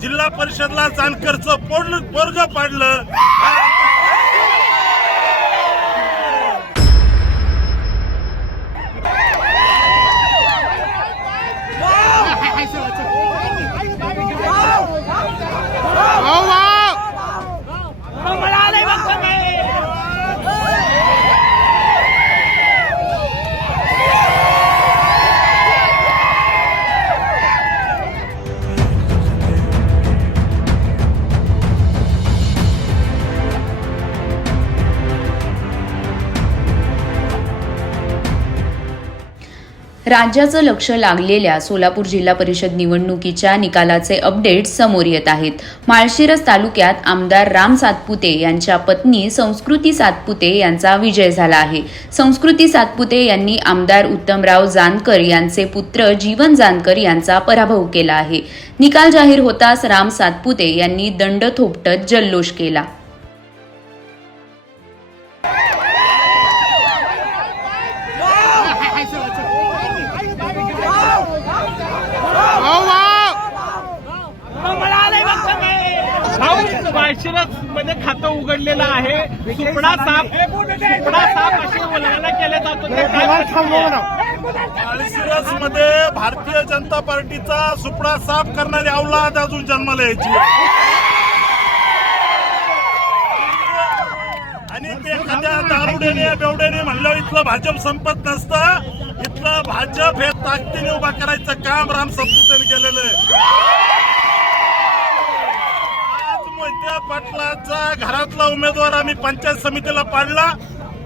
जिल्हा परिषदला जानकरचं पोरग पाडलं. राज्याचं लक्ष लागलेल्या सोलापूर जिल्हा परिषद निवडणुकीच्या निकालाचे अपडेट समोर येत आहेत. माळशिरस तालुक्यात आमदार राम सातपुते यांच्या पत्नी संस्कृती सातपुते यांचा विजय झाला आहे. संस्कृती सातपुते यांनी आमदार उत्तमराव जानकर यांचे पुत्र जीवन जानकर यांचा पराभव केला आहे. निकाल जाहीर होताच राम सातपुते यांनी दंड थोपटत जल्लोष केला. माळशिरस मध्ये खातं उघडलेलं आहे. सुपडा साप असे बोलायला केले जातो. माळशिरस मध्ये भारतीय जनता पार्टीचा सुपडा साफ करणारी औलाद अजून जन्माला यायची आणि ते एखाद्या दारुड्याने बेवड्याने म्हणलं इथलं भाजप संपत नसतं. इथलं भाजप हे ताकदीने उभा करायचं काम राम सातपुतेने केलेलं आहे. मोहिते पाटलाचा घरातला उमेदवार आम्ही पंचायत समितीला पाडला.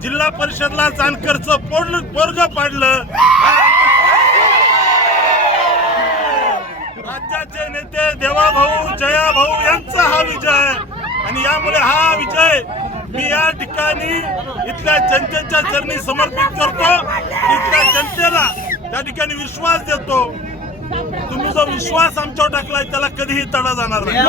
जिल्हा परिषदला जानकरचं पोरग पाडलं. राज्याचे नेते देवाभाऊ जयाभाऊ यांचा हा विजय आणि यामुळे हा विजय मी या ठिकाणी इथल्या जनतेच्या चरणी समर्पित करतो. इथल्या जनतेला त्या ठिकाणी विश्वास देतो. तुम्ही जो विश्वास आमच्यावर टाकलाय त्याला कधीही तडा जाणार नाही.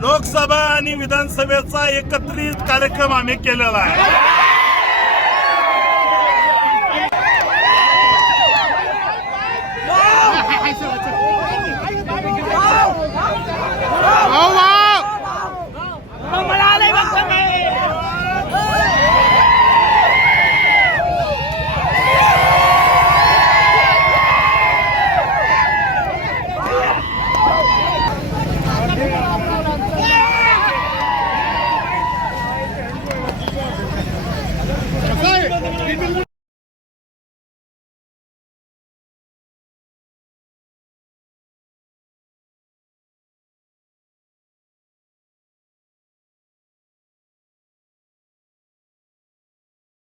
लोकसभा आणि विधानसभेचा एकत्रित कार्यक्रम आम्ही केलेला आहे.